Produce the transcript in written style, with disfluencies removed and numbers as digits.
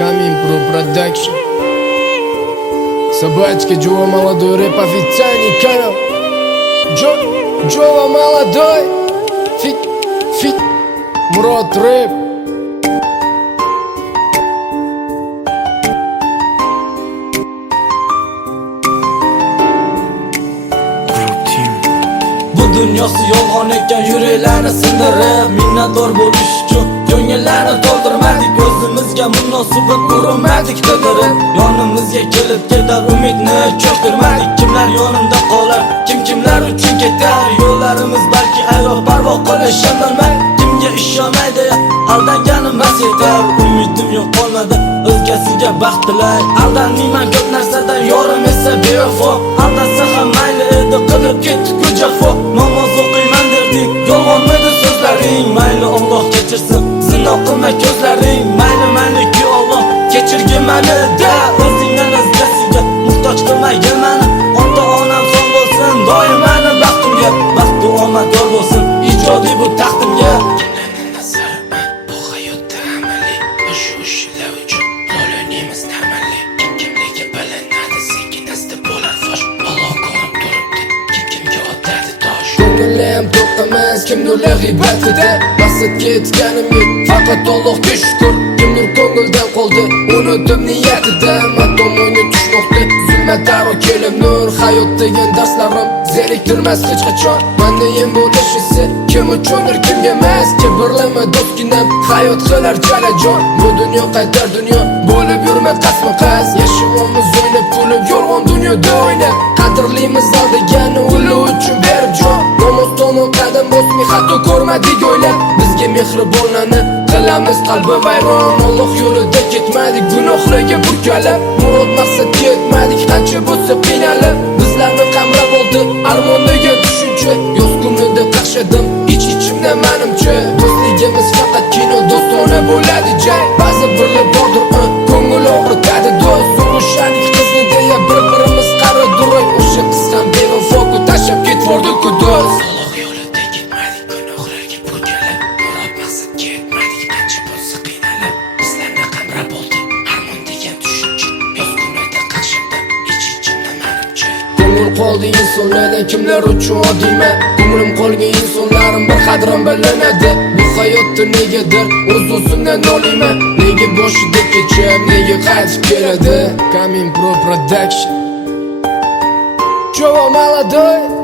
Камин Pro Production. Собачка Джо молодой, рэп официальный канал. Джо молодой. Фит Мурод рэп. Bu dunyosi yolg'on ekan, yuraklarni sindirib minnatdor bo'lish uchun ko'ngillarni to'ldirmadik, o'zimizga munosabat ko'rmadik to'ldirib, yonimizga kelib ketar umidni cho'ktirmadik. Kimlar yonimda qolar, kimlar uchun ketar, yo'llarimiz balki ayro parvo qilishim bilmay, kimga ishonmaydi, aldanganim bas yetar. Umidim yo'q qolmadi, o'zgasiga baxt tilay, aldanmayman ko'p narsadan, yorim esa bevafo. Aldasa ham mayli edi, qilib ketdi ku jafo. Namoz o'qiyman derding, yolg'onmidi so'zlaring. Mayli Alloh kechirsin, zino qilma ko'zlaring. Mayli-ki Alloh kechirgin mani-da, o'zingdan o'zgasiga muhtoj qilmagin mani. Ota-onam sog' bo'lsin, doim mani baxtimga, baxtu omad yor bo'lsin ijodiy bu taxtimga. Bu hayotda amaliy o'sha-o'shalar uchun rol o'ynaymiz tamalli. Kimligi bilinadi, sekin-asta bo'lar fosh. Alloh ko'rib turibdi, kimga otadi tosh. Ko'nglim to'q emas, kimdirlar g'iybatida. Maqsadga yetganim yo'q, faqat Allohga shukr. Kimdir ko'ngildan qoldi, unutib niyatida. Matom o'yni tushmoqda, zulmat daro kelib nur. Hayot degan darslarim zeriktirmas hech qachon. Mendayam bo'lish esa kim uchundir, kimga emas. Kibrlama do'stginam, hayot qilar jalajon. Bu dunyo qaytar dunyo, bo'lib yurma qasma-qas. Yashaymiz o'ynab kulib, yolg'on dunyoda o'ynab. Qadrlimiz aldagani uli uchun berib jon. Namoz tomon qadam bosmay hatto ko'rmadik o'ylab. Bizga mehribonlarni qilamiz qalbi vayron. Alloh yo'lida ketmadik, gunohlarga burkalib. Murod maqsadga yetmadik, qancha bo'lsa qiynalib. Bizlarni qamrab oldi armon degan tushuncha. Yoz kunida qaqshadim ich-ichimda menimcha. Do'stligimiz faqat kino, do'stona bo'ladi jang. Ba'zi birlar bordir, ko'ngil og'ritadi do'st. Urishadik qizni deya bir-birimiz qariduray. O'sha qiz ham bevafo-ku, tashlab ketvordi-ku do'st. Alloh yo'lida ketmadik, gunohlarga burkalib. Murod maqsadga yetmadik, qancha bo'lsa qiynalib. Bizlarni qamrab oldi armon degan tushuncha. Yoz kunida qaqshadim ich-ichimda menimcha. Ko'ngil qoldi insonlardan, kimlar uchun oddiyman. Ko'nglim qolgan insonlarim bir qadrim bilinadi. Bu hayotda negadir o'z-o'zimdan noliyman. Nega boshida kechib, nega qaytib keladi. Камин Pro Production. Joe молодой.